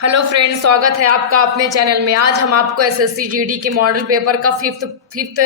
Hello friends, स्वागत है आपका अपने चैनल में। आज हम आपको एसएससी जीडी के मॉडल पेपर का फिफ्थ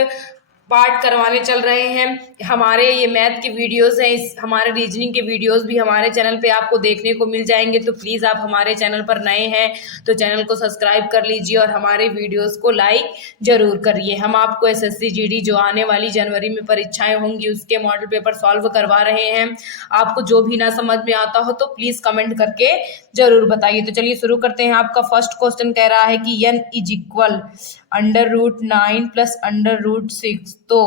पार्ट करवाने चल रहे हैं। हमारे ये मैथ के वीडियोस हैं, इस हमारे रीजनिंग के वीडियोस भी हमारे चैनल पे आपको देखने को मिल जाएंगे। तो प्लीज़ आप हमारे चैनल पर नए हैं तो चैनल को सब्सक्राइब कर लीजिए और हमारे वीडियोस को लाइक जरूर करिए। हम आपको एसएससी जीडी जो आने वाली जनवरी में परीक्षाएं होंगी उसके मॉडल पेपर सॉल्व करवा रहे हैं। आपको जो भी ना समझ में आता हो तो प्लीज़ कमेंट करके जरूर बताइए। तो चलिए शुरू करते हैं। आपका फर्स्ट क्वेश्चन कह रहा है कि n इज इक्वल √9 प्लस √6। तो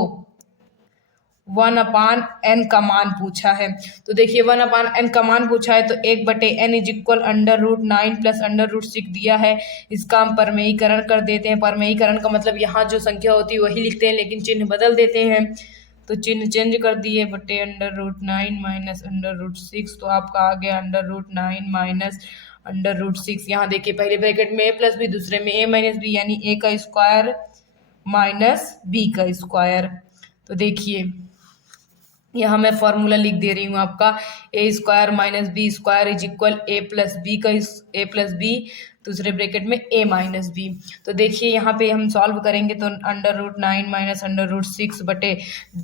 1/n का मान पूछा है। तो देखिए 1/n का मान पूछा है तो 1/n इज इक्वल √9 प्लस √6 दिया है। इसका हम परमेयीकरण कर देते हैं। परमेयीकरण का मतलब यहाँ जो संख्या होती है वही लिखते हैं लेकिन चिन्ह बदल देते हैं। तो चिन्ह चेंज कर दिए, बटे √9 माइनस √6। तो आपका आ गया √9 माइनस √6। यहाँ देखिए पहले ब्रैकेट में a प्लस बी, दूसरे में a माइनस बी, यानी a का स्क्वायर माइनस b का स्क्वायर। तो देखिए यहाँ मैं फॉर्मूला लिख दे रही हूँ आपका, a² minus b² is equal a plus b, दूसरे ब्रैकेट में a माइनस बी। तो देखिए यहाँ पे हम सॉल्व करेंगे तो √9 माइनस √6 बटे,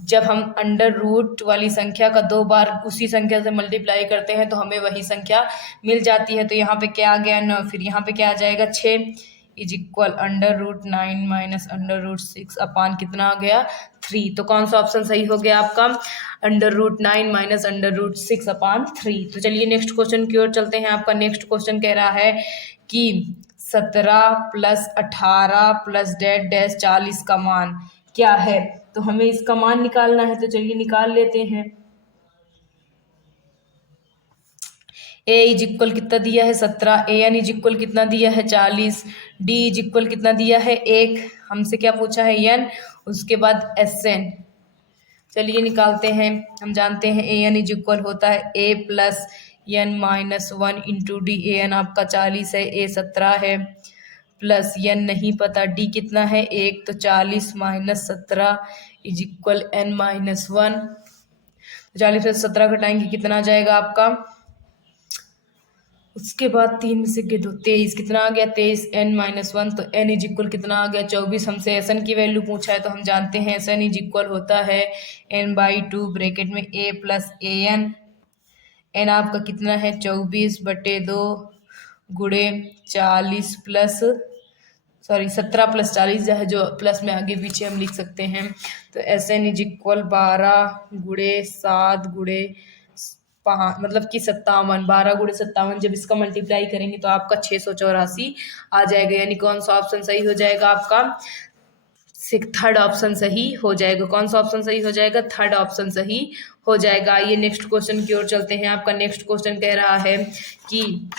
जब हम अंडर रूट वाली संख्या का 2 बार उसी संख्या से मल्टीप्लाई करते हैं तो हमें वही संख्या मिल जाती है। तो यहाँ पे क्या आ गया 9, फिर यहाँ पे क्या आ जाएगा 6 इज इक्वल √9 माइनस √6 अपान कितना आ गया 3। तो कौन सा ऑप्शन सही हो गया आपका, √9 माइनस √6 अपान 3। तो चलिए नेक्स्ट क्वेश्चन की ओर चलते हैं। आपका नेक्स्ट क्वेश्चन कह रहा है कि 17 प्लस 18 प्लस डेड डैश 40 का मान क्या है। तो हमें इसका मान निकालना है, तो चलिए निकाल लेते हैं। ए इज इक्वल कितना दिया है 17, ए एन इज इक्वल कितना दिया है 40, डी इज इक्वल कितना दिया है 1, हमसे क्या पूछा है एन, उसके बाद एस एन। चलिए निकालते हैं। हम जानते हैं ए एन इज इक्वल होता है a plus n minus 1 into d. A n आपका 40 है, ए 17 है, प्लस एन नहीं पता, डी कितना है 1, तो 40 minus 17 is equal n minus 1। 40 से 17 घटाएंगे कितना आ जाएगा आपका, उसके बाद 3 में से 23 कितना आ गया 23, n माइनस 1। तो n इज इक्वल कितना आ गया 24। हमसे एस एन की वैल्यू पूछा है तो हम जानते हैं एस एन इज इक्वल होता है n/2 ब्रैकेट में a plus a n. N आपका कितना है 24/2 गुणे 40 प्लस 17 प्लस 40 है, जो प्लस में आगे पीछे हम लिख सकते हैं। तो एस एन इज इक्वल 12 गुणे 7 गुणे मतलब कि 57, 12 गुणे 57, जब इसका मल्टीप्लाई करेंगे तो आपका 684 आ जाएगा। यानी कौन सा ऑप्शन सही हो जाएगा आपका, थर्ड ऑप्शन सही हो जाएगा। कौन सा ऑप्शन सही हो जाएगा, थर्ड ऑप्शन सही हो जाएगा। आइए नेक्स्ट क्वेश्चन की ओर चलते हैं। आपका नेक्स्ट क्वेश्चन कह रहा है कि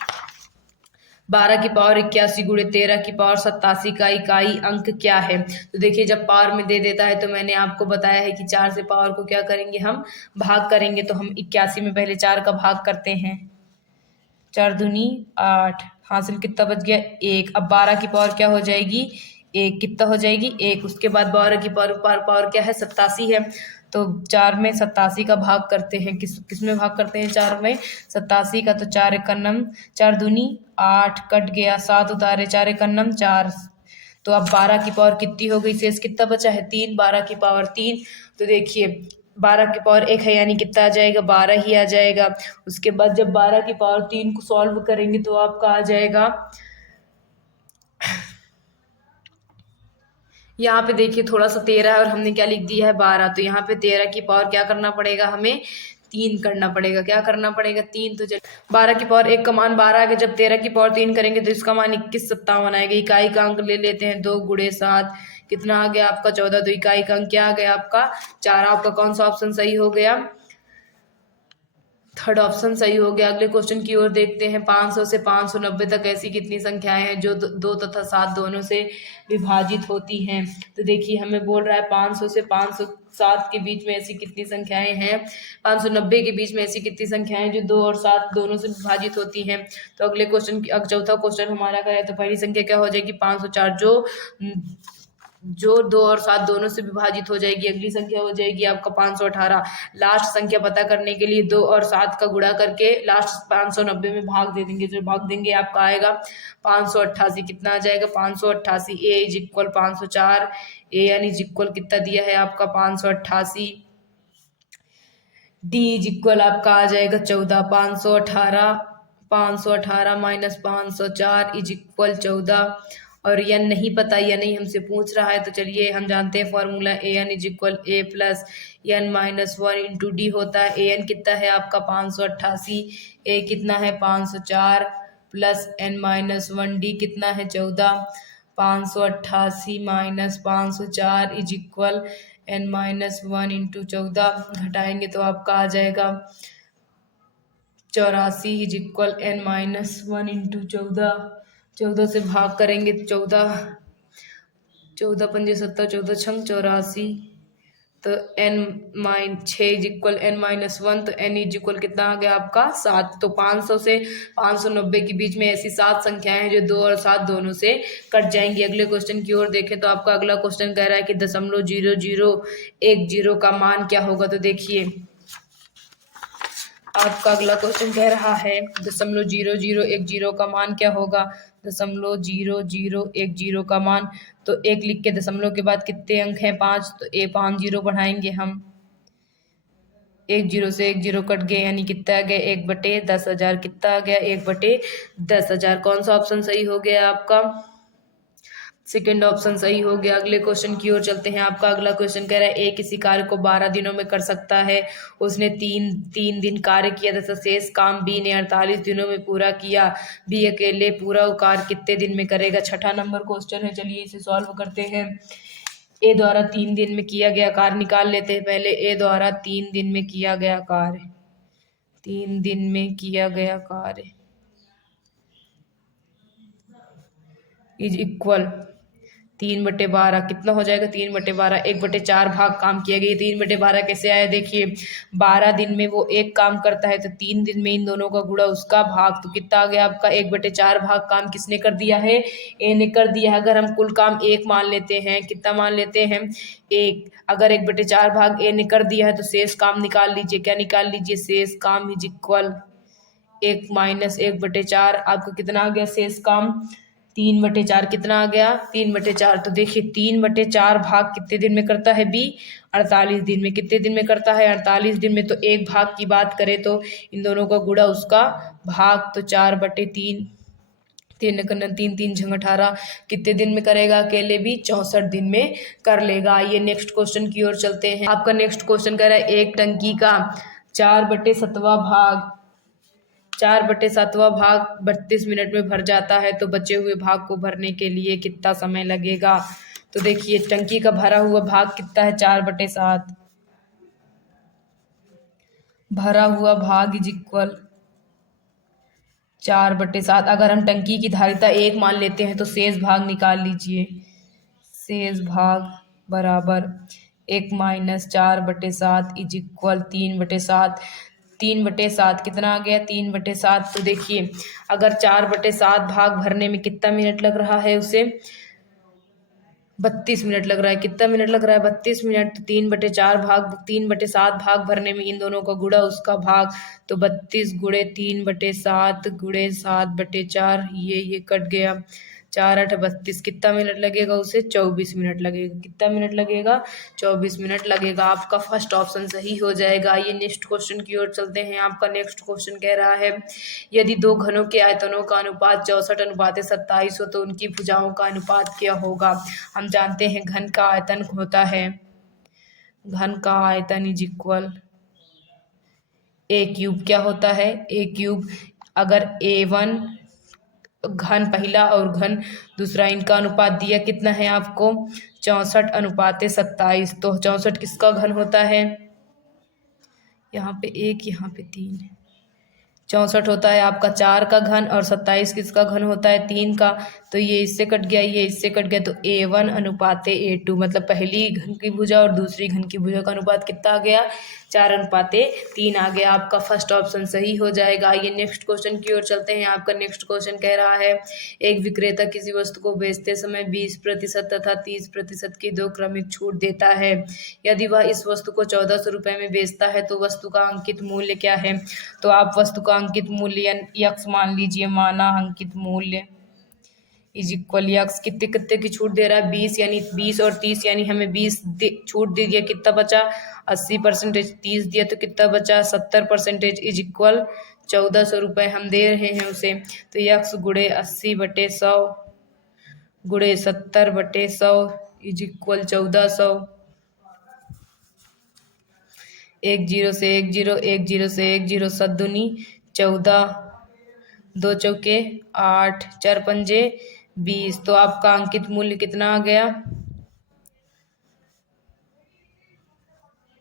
12 की पावर 81 गुणे 13 की पावर 87 का इकाई अंक क्या है। तो देखिए जब पावर में दे देता है तो मैंने आपको बताया है कि 4 से पावर को क्या करेंगे, हम भाग करेंगे। तो हम 81 में पहले 4 का भाग करते हैं, 4 दूनी 8, हासिल कितना बच गया 1। अब 12 की पावर क्या हो जाएगी 1, कितना हो जाएगी 1। उसके बाद 12 की पावर क्या है 87 है। तो 4 में 87 का भाग करते हैं, किस में भाग करते हैं 4 में 87 का। तो 4 एकन्नम 4 दूनी 8, कट गया 7 उतारे 4 एकन्नम 4। तो अब 12 की पावर कितनी हो गई, शेष कितना बचा है 3, 12 की पावर 3। तो देखिए 12 की पावर 1 है यानी कितना आ जाएगा 12 ही आ जाएगा। उसके बाद जब 12 की पावर 3 को सॉल्व करेंगे तो आपका आ जाएगा, यहाँ पे देखिए थोड़ा सा 13 है और हमने क्या लिख दिया है 12। तो यहाँ पे 13 की पावर क्या करना पड़ेगा, हमें 3 करना पड़ेगा। क्या करना पड़ेगा 3। तो 12 की पावर 1 का मान 12 आ गया, जब 13 की पावर 3 करेंगे तो इसका मान 2157 आएगा। इकाई का अंक ले लेते हैं 2 गुणे 7, कितना आ गया आपका 14। तो इकाई का अंक क्या आ गया आपका 4। आपका कौन सा ऑप्शन सही हो गया, थर्ड ऑप्शन सही हो गया। अगले क्वेश्चन की ओर देखते हैं। 500 से 590 तक ऐसी कितनी संख्याएं हैं जो 2 तथा 7 दोनों से विभाजित होती हैं। तो देखिए हमें बोल रहा है 500 से 507 के बीच में ऐसी कितनी संख्याएं हैं, 590 के बीच में ऐसी कितनी संख्याएं जो 2 और 7 दोनों से विभाजित होती हैं। तो अगले क्वेश्चन चौथा क्वेश्चन हमारा क्या है, तो पहली संख्या क्या हो जाएगी 504, जो जो 2 और 7 दोनों से विभाजित हो जाएगी, अगली संख्या हो जाएगी आपका 518। लास्ट संख्या पता करने के लिए 2 और 7 का गुणा करके लास्ट 590 में भाग दे देंगे, जो भाग देंगे आपका आएगा 588। कितना आ जाएगा 588। A is equal 504, a n is equal कितना दिया है आपका 588। डी इज इक्वल आपका आ जाएगा 14, 518 माइनस 504 इज इक्वल 14। और यन नहीं पता, या नहीं हमसे पूछ रहा है, तो चलिए हम जानते हैं formula. A n is equal a plus n minus 1 into d होता है। ए एन कितना है आपका 588, ए कितना है 504 प्लस एन माइनस 1, डी कितना है 14। 588 minus 504 is equal n minus 1 into 14, घटाएंगे तो आपका आ जाएगा 84 is equal n minus 1 into 14। 14 से भाग करेंगे तो 14 पंजे 17, 14 छंग 84, तो n minus 6 is equal n minus 1, तो एन इज इक्वल कितना आ गया आपका 7। तो 500 से 590 के बीच में ऐसी 7 संख्याएं हैं जो 2 और 7 दोनों से कट जाएंगी। अगले क्वेश्चन की ओर देखें तो आपका अगला क्वेश्चन कह रहा है कि 0.0010 का मान क्या होगा। तो देखिए आपका अगला क्वेश्चन कह रहा है 0.0010 का मान क्या होगा। 0.0010 का मान, तो 1 लिख के दशमलव के बाद कितने अंक हैं 5, तो 5 जीरो बढ़ाएंगे हम। 1 जीरो से 1 जीरो कट गए, यानी कितना आ गया 1/10,000। कितना आ गया 1/10,000। कौन सा ऑप्शन सही हो गया आपका, सेकेंड ऑप्शन सही हो गया। अगले क्वेश्चन की ओर चलते हैं। आपका अगला क्वेश्चन कह रहा है ए किसी कार्य को 12 दिनों में कर सकता है। उसने तीन दिन कार्य किया तथा शेष काम बी ने 48 दिनों में पूरा किया। बी अकेले पूरा कार्य कितने दिन में करेगा। छठा नंबर क्वेश्चन है, चलिए इसे सॉल्व करते हैं। ए द्वारा 3 दिन में किया गया कार्य निकाल लेते हैं पहले। ए द्वारा 3 दिन में किया गया कार्य, 3 दिन में किया गया कार्य इज इक्वल 3/12 कितना हो जाएगा 3/12, 1/4 भाग काम किया गया। 3/12 कैसे आया, देखिए 12 दिन में वो एक काम करता है, तो 3 दिन में इन दोनों का गुणा उसका भाग, तो कितना आ गया आपका 1/4 भाग काम किसने कर दिया है, ए ने कर दिया है। अगर हम कुल काम 1 मान लेते हैं, कितना मान लेते हैं 1, अगर 1/4 भाग ए ने कर दिया है तो शेष काम निकाल लीजिए। क्या निकाल लीजिए, शेष काम इज इक्वल 1 माइनस 1/4। आपको कितना आ गया शेष काम 3/4। कितना आ गया 3/4। तो देखिए 3/4 भाग कितने दिन में करता है बी, 48 दिन में। कितने दिन में करता है 48 दिन में। तो एक भाग की बात करें तो इन दोनों का गुणा उसका भाग, तो 4/3, 3 झंग 18 कितने दिन में करेगा अकेले भी 64 दिन में कर लेगा। ये नेक्स्ट क्वेश्चन की ओर चलते हैं। आपका नेक्स्ट क्वेश्चन कह रहा है एक टंकी का 4/7वां भाग 32 मिनट में भर जाता है, तो बचे हुए भाग को भरने के लिए कितना समय लगेगा। तो देखिए टंकी का भरा हुआ भाग कितना है 4/7, भरा हुआ भाग इज इक्वल 4/7। अगर हम टंकी की धारिता 1 मान लेते हैं तो शेष भाग निकाल लीजिए। शेष भाग बराबर 1 माइनस 4/7 इज इक्वल 3/7। 3/7 कितना आ गया 3/7। तो देखिए अगर 4/7 भाग भरने में कितना मिनट लग रहा है उसे 32 मिनट लग रहा है। कितना मिनट लग रहा है 32 मिनट। तो 3/7 भाग भरने में इन दोनों का गुणा उसका भाग, तो 32 गुणे 3/7 गुणे 7/4, ये कट गया 4 8 32। कितना मिनट लगेगा उसे 24 मिनट लगेगा। कितना मिनट लगेगा 24 मिनट लगेगा। आपका फर्स्ट ऑप्शन सही हो जाएगा। ये नेक्स्ट क्वेश्चन की ओर चलते हैं। आपका नेक्स्ट क्वेश्चन कह रहा है यदि 2 घनों के आयतनों का अनुपात 64:27 हो तो उनकी भुजाओं का अनुपात क्या होगा। हम जानते हैं घन का आयतन होता है, घन का आयतन इज इक्वल ए क्यूब। क्या होता है ए क्यूब। अगर A1 घन पहला और घन दूसरा, इनका अनुपात दिया कितना है आपको 64:27। तो 64 किसका घन होता है, यहाँ पे 1 यहाँ पे 3, 64 होता है आपका 4 का घन और 27 किसका घन होता है 3 का। तो ये इससे कट गया, ये इससे कट गया, तो A1 अनुपाते A2 मतलब पहली घन की भुजा और दूसरी घन की भुजा का अनुपात कितना आ गया 4:3 आ गया। आपका फर्स्ट ऑप्शन सही हो जाएगा। आइए नेक्स्ट क्वेश्चन की ओर चलते हैं। आपका नेक्स्ट क्वेश्चन कह रहा है एक विक्रेता किसी वस्तु को बेचते समय 20% तथा 30% की दो क्रमिक छूट देता है। यदि वह इस वस्तु को 1400 रुपये में बेचता है तो वस्तु का अंकित मूल्य क्या है। तो आप वस्तु का अंकित मूल्य यक्स मान लीजिए, माना अंकित मूल्य इज इक्वल यक्स कितने कितने की छूट दे रहा है 20, यानी 20 और 30, यानी हमें 20 छूट दे दिया, कितना बचा 80%, 30 दिया तो कितना बचा 70% इज इक्वल 1400 रुपये हम दे रहे हैं उसे। तो यक्स गुड़े 80/100 गुड़े 70/100 इज इक्वल 1400। 1 0 से 1 0, 1 0 से 1 0, 7 दूनी 14, 2 चौके 8, 4 पंजे 20। तो आपका अंकित मूल्य कितना आ गया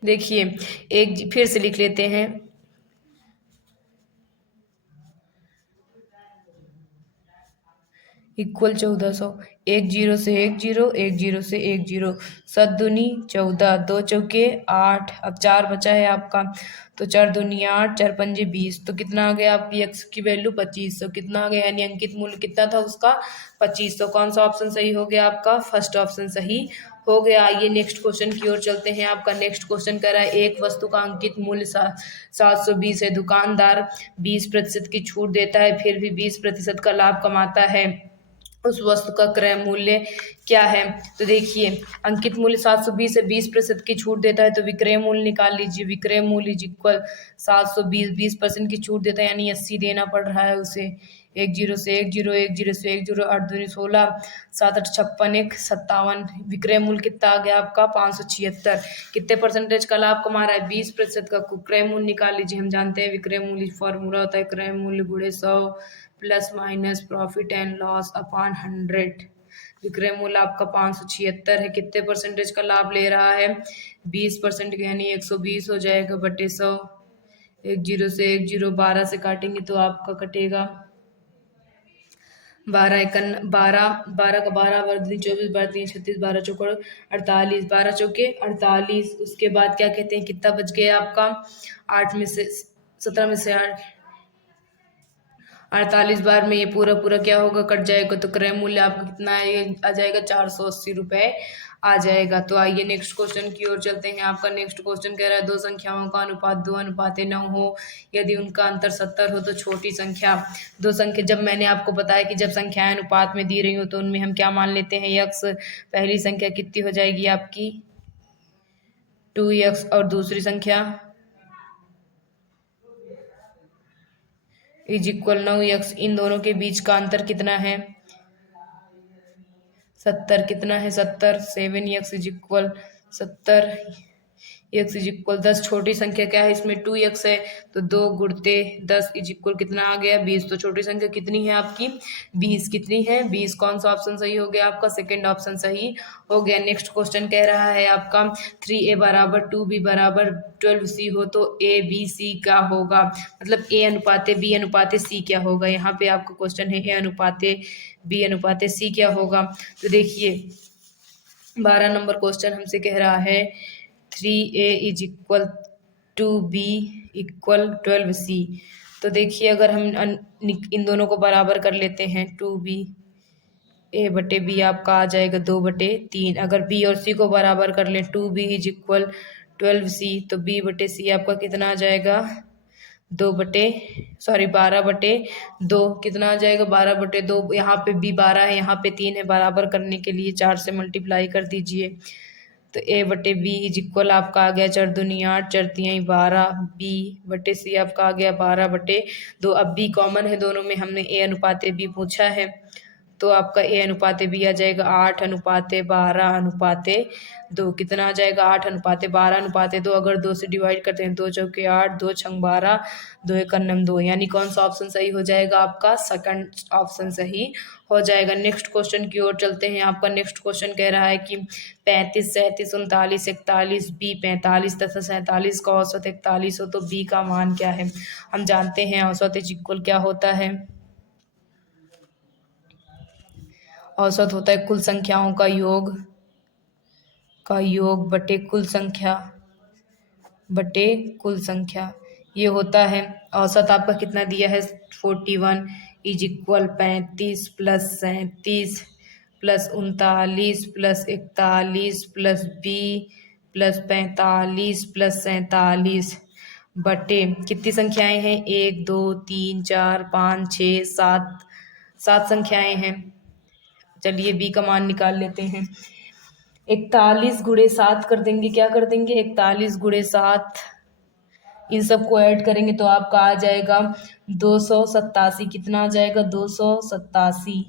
देखिए, एक फिर से लिख लेते हैं। इक्वल 1400, 1 0 से 1 0, 1 0 से 1 0, 7 दूनी 14, 2 चौके 8, अब 4 बचा है आपका, तो 4 दूनी 8, 4 पंजे 20। तो कितना आ गया आपकी एक्स की वैल्यू 2500 कितना आ गया, यानी अंकित मूल्य कितना था उसका 2500। कौन सा ऑप्शन सही हो गया आपका, फर्स्ट ऑप्शन सही हो गया। आइए नेक्स्ट क्वेश्चन की ओर चलते हैं। आपका नेक्स्ट क्वेश्चन कह रहा है एक वस्तु का अंकित मूल्य 720 है, दुकानदार 20% की छूट देता है फिर भी 20% का लाभ कमाता है, उस वस्तु का क्रय मूल्य क्या है। तो देखिए अंकित मूल्य 720 है, 20% की छूट देता है, तो विक्रय मूल्य निकाल लीजिए। विक्रय मूल्य इक्वल 720, 20% की छूट देता है यानी 80 देना पड़ रहा है उसे। 1 0 से 1 0, 1 0 से 1 0, 8 दूनी 16, 7 8 56, 1 57। विक्रय मूल्य कितना आ गया आपका 576। कितने परसेंटेज का लाभ कमा रहा है 20% का। क्रय मूल्य निकाल लीजिए। हम जानते हैं विक्रय मूल्य फॉर्मूला होता है क्रय मूल्य गुणे 100 plus minus profit and loss upon 100। विक्रय मूल्य आपका 576 है, कितने परसेंटेज का लाभ ले रहा है 20% का, यानी 120 हो जाएगा बटे 100। 1 0 से 1 0, 12 से काटेंगे तो आपका कटेगा 12 एकन 12, 12 का 12, 24, 12 3 36, 12 चौके 48, 12 चौके 48। उसके बाद क्या कहते हैं कितना बच गया आपका 8 में से 17 में से 8, 48 बार में ये पूरा पूरा क्या होगा कट जाएगा, तो क्रय मूल्य आपका कितना है ये आ जाएगा 480 रुपये आ जाएगा। तो आइए नेक्स्ट क्वेश्चन की ओर चलते हैं। आपका नेक्स्ट क्वेश्चन कह रहा है दो संख्याओं का अनुपात 2:9 हो, यदि उनका अंतर 70 हो तो छोटी संख्या। दो संख्या जब मैंने आपको बताया कि जब संख्याएं अनुपात में दी रही हो तो उनमें हम क्या मान लेते हैं यक्स। पहली संख्या कितनी हो जाएगी आपकी 2x और दूसरी संख्या इज इक्वल 9x। इन दोनों के बीच का अंतर कितना है 70। कितना है 70, 7x is equal 70, x is equal 10। छोटी संख्या क्या है इसमें 2x है, तो 2 गुणते 10 इज इक्वल कितना आ गया 20। तो छोटी संख्या कितनी है आपकी 20। कितनी है 20। कौन सा ऑप्शन सही हो गया आपका सेकंड ऑप्शन सही हो गया। नेक्स्ट क्वेश्चन कह रहा है आपका 3a बराबर 2b बराबर 12c हो तो a b c क्या होगा, मतलब a अनुपाते b अनुपाते c क्या होगा। यहाँ पे आपका क्वेश्चन है a अनुपाते b अनुपाते c क्या होगा। तो देखिए 12 नंबर क्वेश्चन हमसे कह रहा है 3a is equal 2b equal 12c। तो देखिए अगर हम इन दोनों को बराबर कर लेते हैं 2b a बटे b आपका आ जाएगा 2/3। अगर b और c को बराबर कर लें 2b इज इक्वल 12c, तो b बटे c आपका कितना आ जाएगा 12/2 कितना आ जाएगा 12/2। यहाँ पे b 12 है, यहाँ पे 3 है, बराबर करने के लिए 4 से मल्टीप्लाई कर दीजिए। तो a बटे b इज इक्वल आपका आ गया 4 दूनी 8, 4 तिहाई 12, b बटे c आपका आ गया 12/2। अब b कॉमन है दोनों में, हमने a अनुपात b पूछा है तो आपका ए अनुपाते बी आ जाएगा 8:12:2। कितना आ जाएगा 8:12:2। अगर 2 से डिवाइड करते हैं 2 चौके 8, 2 छंग 12, 2 एकम 2। यानी कौन सा ऑप्शन सही हो जाएगा आपका? सेकंड ऑप्शन सही हो जाएगा। नेक्स्ट क्वेश्चन की ओर चलते हैं। आपका नेक्स्ट क्वेश्चन कह रहा है कि 35, 37, 39, 41, बी 45 तथा 47 का औसत 41 हो तो बी का मान क्या है? हम जानते हैं औसत इक्वल क्या होता है? औसत होता है कुल संख्याओं का योग बटे कुल संख्या। ये होता है औसत आपका कितना दिया है? 41 is equal 35 plus 37 plus 39 plus 41 plus B plus 45 plus 47 बटे कितनी संख्याएं हैं? 1 2 3 4 5 6 7 7 संख्याएं हैं। चलिए बी का मान निकाल लेते हैं। 41 गुणे 7 कर देंगे। क्या कर देंगे? 41 गुणे 7, इन सबको ऐड करेंगे तो आपका आ जाएगा 287। कितना आ जाएगा? 287।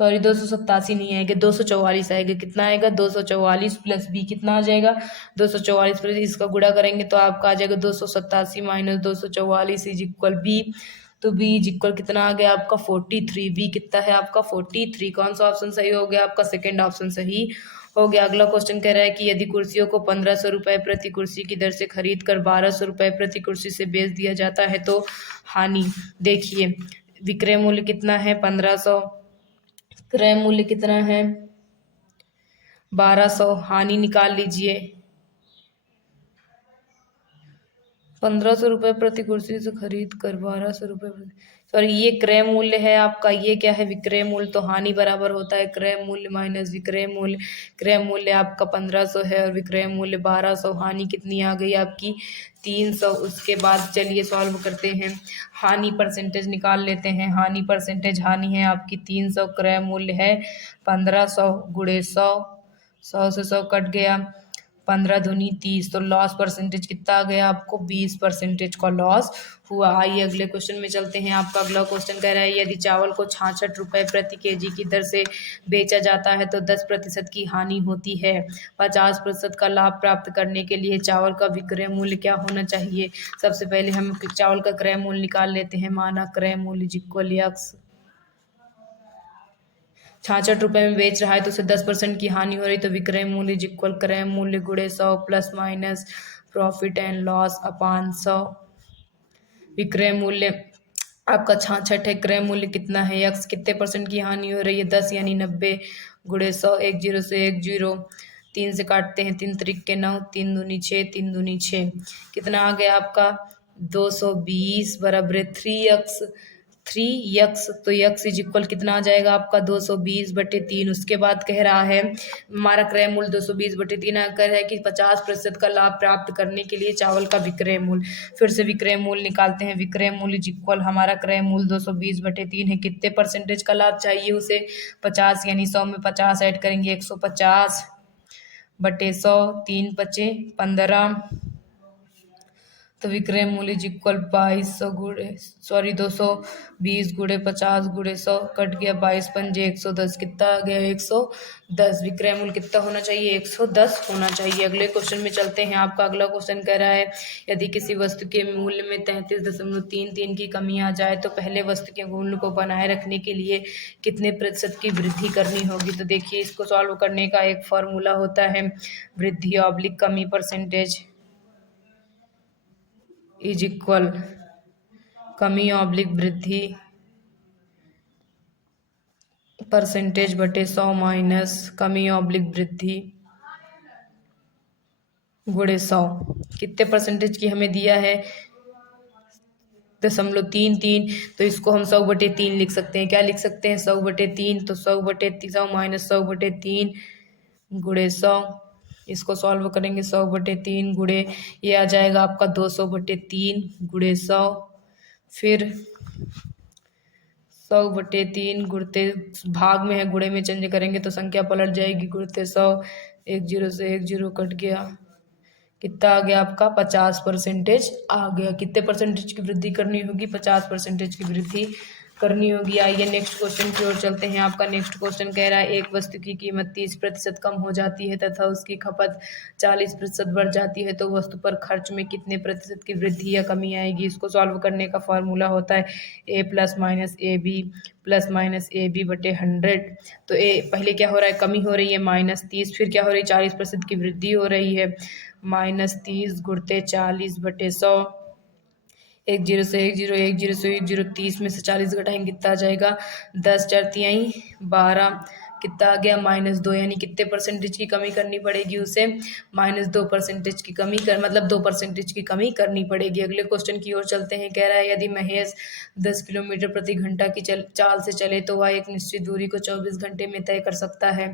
सॉरी 287 नहीं आएगा, 244 आएगा। कितना आएगा? 244 प्लस बी कितना आ जाएगा? 244 प्लस इसका गुणा करेंगे तो आपका आ जाएगा 287 माइनस 244 इज इक्वल बी। तो बी इज इक्वल कितना आ गया आपका? 43। बी कितना है आपका? 43। कौन सा ऑप्शन सही हो गया आपका? सेकेंड ऑप्शन सही हो गया। अगला क्वेश्चन कह रहा है कि यदि कुर्सियों को 1500 रुपये प्रति कुर्सी की दर से खरीद कर 1200 रुपये प्रति कुर्सी से बेच दिया जाता है तो हानि। देखिए विक्रय मूल्य कितना है? 1500, क्रय मूल्य कितना है? 1200। हानि निकाल लीजिए। 1500 रुपये प्रति कुर्सी से खरीद कर 1200 रुपये सॉरी ये क्रय मूल्य है आपका। ये क्या है? विक्रय मूल्य। तो हानि बराबर होता है क्रय मूल्य माइनस विक्रय मूल्य। क्रय मूल्य आपका 1500 है और विक्रय मूल्य 1200। हानि कितनी आ गई आपकी? 300। उसके बाद चलिए सॉल्व करते हैं। हानि परसेंटेज निकाल लेते हैं। हानि परसेंटेज हानि है आपकी 300, क्रय मूल्य है 1500 गुणे 100, 100 से 100 कट गया, 15 दूनी 30। तो लॉस परसेंटेज कितना आ गया आपको? 20% का लॉस हुआ। आइए अगले क्वेश्चन में चलते हैं। आपका अगला क्वेश्चन कह रहा है यदि चावल को 66 रुपये प्रति केजी की दर से बेचा जाता है तो 10% की हानि होती है। 50% का लाभ प्राप्त करने के लिए चावल का विक्रय मूल्य क्या होना चाहिए? सबसे पहले हम चावल का क्रय मूल्य निकाल लेते हैं। माना क्रय मूल्य इक्वल x 66 रुपये में बेच रहा है तो उसे 10% की हानि हो रही, तो विक्रय मूल्य इक्वल क्रय मूल्य गुणे 100 plus minus profit and loss upon 100। विक्रय मूल्य आपका 66 है, क्रय मूल्य कितना है? x कितने परसेंट की हानि हो रही है? 10 यानी 90 गुणे 100। 1 0 से 1 0, 3 से काटते हैं, 3 त्रिक के 9, 3 दूनी 6, 3 दूनी 6। कितना आ गया आपका? 220 बराबर 3x। तो x इज इक्वल कितना आ जाएगा आपका? 220/3। उसके बाद कह रहा है हमारा क्रय मूल्य 220/3 कर है कि 50% का लाभ प्राप्त करने के लिए चावल का विक्रय मूल्य। फिर से विक्रय मूल्य निकालते हैं। विक्रय मूल्य इक्वल हमारा क्रय मूल्य 220/3 है। कितने परसेंटेज का लाभ चाहिए उसे? 50, यानी 100 में 50 ऐड करेंगे 150/100, 3 पचे 15। तो विक्रय मूल्य इक्वल 2200 गुणे 220 गुणे 50 गुणे 100 कट गया 22 पंजे 110। कितना आ गया? 110। विक्रय मूल्य कितना होना चाहिए? 110 होना चाहिए। अगले क्वेश्चन में चलते हैं। आपका अगला क्वेश्चन कह रहा है यदि किसी वस्तु के मूल्य में 33.33 की कमी आ जाए तो पहले वस्तु के मूल्य को बनाए रखने के लिए कितने प्रतिशत की वृद्धि करनी होगी? तो देखिए इसको सॉल्व करने का एक फॉर्मूला होता है वृद्धि ऑब्लिक कमी परसेंटेज इज इक्वल कमी ऑब्लिक वृद्धि परसेंटेज बटे 100 माइनस कमी ऑब्लिक वृद्धि गुणे 100। कितने परसेंटेज की हमें दिया है? 0.33। तो इसको हम 100/3 लिख सकते हैं। क्या लिख सकते हैं? 100/3। तो 100/100 माइनस 100/3 गुणे 100। इसको सॉल्व करेंगे 100/3 गुणे ये आ जाएगा आपका 200/3 गुणे 100। फिर 100/3 गुणते भाग में है, गुणे में चेंज करेंगे तो संख्या पलट जाएगी। गुणते 100, 1 0 से 1 0 कट गया। कितना आ गया आपका? 50% आ गया। कितने परसेंटेज की वृद्धि करनी होगी? 50% की वृद्धि करनी होगी। आइए नेक्स्ट क्वेश्चन की ओर चलते हैं। आपका नेक्स्ट क्वेश्चन कह रहा है एक वस्तु की कीमत 30% कम हो जाती है तथा उसकी खपत 40% बढ़ जाती है तो वस्तु पर खर्च में कितने प्रतिशत की वृद्धि या कमी आएगी। इसको सॉल्व करने का फॉर्मूला होता है a plus minus A B बटे 100। तो ए पहले क्या हो रहा है, कमी हो रही है -30, फिर क्या हो रही है 40% की वृद्धि हो रही है, -30 गुणते 40 बटे 100। एक जीरो से एक जीरो, एक जीरो से एक जीरो, 30 में से 40 घटाएंगे कितना आ जाएगा, 10 4 तिहाई 12, कितना आ गया -2। यानी कितने परसेंटेज की कमी करनी पड़ेगी उसे, -2% की कमी कर मतलब 2% की कमी करनी पड़ेगी। अगले क्वेश्चन की ओर चलते हैं। कह रहा है यदि महेश 10 किलोमीटर प्रति घंटा की चाल से चले तो वह एक निश्चित दूरी को 24 घंटे में तय कर सकता है।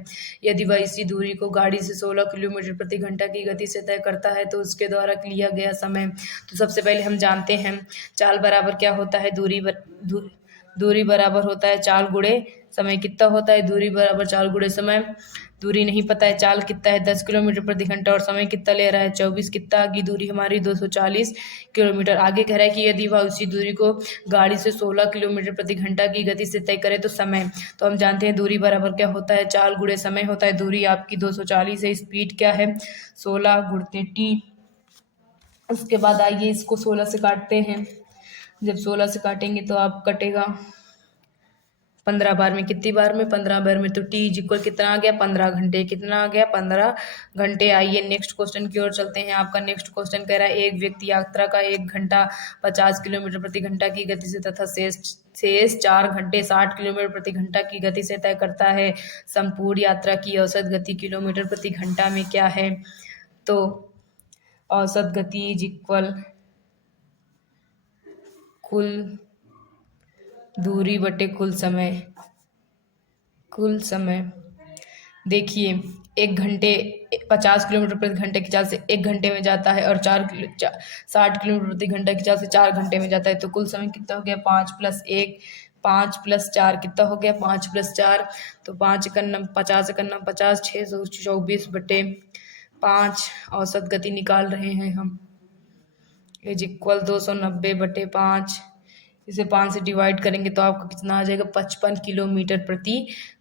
यदि वह इसी दूरी को गाड़ी से 16 किलोमीटर प्रति घंटा की गति से तय करता है तो उसके द्वारा लिया गया समय। तो सबसे पहले हम जानते हैं चाल बराबर क्या होता है, दूरी बराबर होता है चाल गुणे समय। कितना होता है, दूरी बराबर चाल गुणे समय। दूरी नहीं पता है, चाल कितना है 10 किलोमीटर प्रति घंटा और समय कितना ले रहा है 24। कितना आगे दूरी हमारी 240 किलोमीटर। आगे कह रहा है कि यदि वह उसी दूरी को गाड़ी से 16 किलोमीटर प्रति घंटा की गति से तय करे तो समय। तो हम जानते हैं दूरी बराबर क्या होता है, चाल गुणे समय होता है। दूरी आपकी 240 है, स्पीड क्या है 16 गुणते टी। उसके बाद आइए इसको 16 से काटते हैं। जब 16 से काटेंगे तो आप कटेगा 15 बार में, कितनी बार में 15 बार में। तो टी इज इक्वल कितना आ गया 15 घंटे, कितना आ गया 15 घंटे। आइए नेक्स्ट क्वेश्चन की ओर चलते हैं। आपका नेक्स्ट क्वेश्चन कह रहा है एक व्यक्ति यात्रा का 1 घंटा 50 किलोमीटर प्रति घंटा की गति से तथा शेष 4 घंटे 60 किलोमीटर प्रति घंटा की गति से तय करता है। संपूर्ण यात्रा की औसत गति किलोमीटर प्रति घंटा में क्या है। तो औसत गति इज इक्वल कुल दूरी बटे कुल समय। देखिए 1 घंटे 50 किलोमीटर प्रति घंटे की चाल से 1 घंटे में जाता है और 60 किलोमीटर प्रति घंटे की चाल से 4 घंटे में जाता है। तो कुल समय कितना हो गया 5 + 1 5 + 4 कितना हो गया 5 + 4। तो 5 × 50 × 50 624 बटे 5 औसत गति निकाल रहे हैं हम, इज इक्वल 290 बटे 5। इसे 5 से डिवाइड करेंगे तो आपको कितना आ जाएगा 55 किलोमीटर प्रति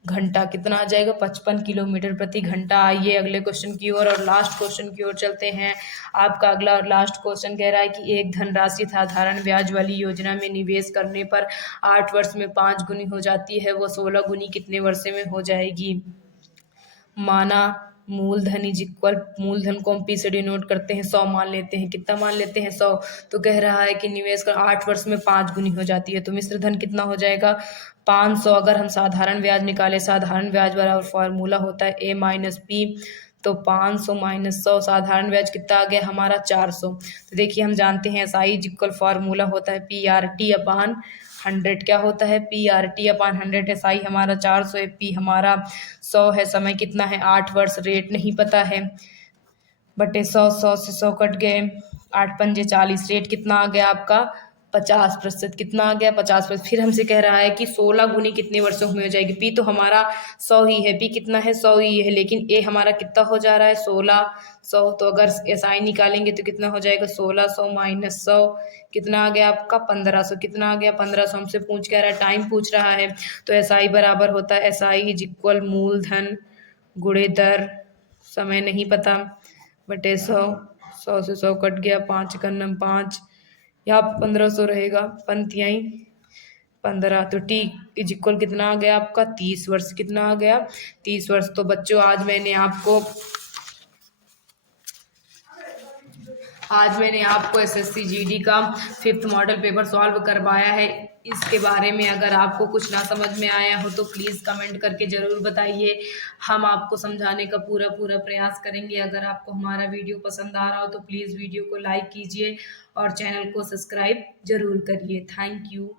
घंटा। कितना आ जाएगा 55 किलोमीटर प्रति घंटा। आइए अगले क्वेश्चन की ओर और लास्ट क्वेश्चन की ओर चलते हैं। आपका अगला और लास्ट क्वेश्चन कह रहा है कि एक धनराशि साधारण ब्याज वाली योजना में निवेश करने पर 8 वर्ष में 5 गुनी हो जाती है, वो 16 गुनी कितने वर्ष में हो जाएगी। माना मूलधन इज इक्वल, मूलधन को हम पी से डिनोट करते हैं 100 मान लेते हैं। कितना मान लेते हैं 100। तो कह रहा है कि निवेश कर 8 वर्ष में 5 गुनी हो जाती है तो मिश्र धन कितना हो जाएगा 500। अगर हम साधारण ब्याज निकाले, साधारण ब्याज बराबर फॉर्मूला होता है ए माइनस पी। तो 500 - 100 साधारण ब्याज कितना आ गया हमारा 400। तो देखिए हम जानते हैं एसआई इज इक्वल फॉर्मूला होता है PRT/100। क्या होता है PRT/100। एसआई हमारा 400 है, पी हमारा 100 है, समय कितना है 8 वर्ष, रेट नहीं पता है बटे 100, 100 से 100 कट गए, 8 पंजे 40, रेट कितना आ गया आपका 50%। कितना आ गया 50%। फिर हमसे कह रहा है कि 16 गुनी कितने वर्षों में हो जाएगी। पी तो हमारा 100 ही है, पी कितना है 100 ही है, लेकिन ए हमारा कितना हो जा रहा है 1600। तो अगर एसआई निकालेंगे तो कितना हो जाएगा 1600 - 100 कितना आ गया आपका 1500। कितना आ गया 1500। हमसे पूछ कह रहा है, टाइम पूछ रहा है। तो एसआई बराबर होता है एसआई इज इक्वल मूलधन गुणे दर, समय नहीं पता, बटे 100, 100 से 100 कट गया, 5 × 5, यहाँ 1500 रहेगा, पंतियाई 15। तो टी इज इक्वल कितना आ गया आपका 30 वर्ष। कितना आ गया 30 वर्ष। तो बच्चों आज मैंने आपको एसएससी जीडी का 5th मॉडल पेपर सॉल्व करवाया है। इसके बारे में अगर आपको कुछ ना समझ में आया हो तो प्लीज़ कमेंट करके ज़रूर बताइए। हम आपको समझाने का पूरा प्रयास करेंगे। अगर आपको हमारा वीडियो पसंद आ रहा हो तो प्लीज़ वीडियो को लाइक कीजिए और चैनल को सब्सक्राइब ज़रूर करिए। Thank you.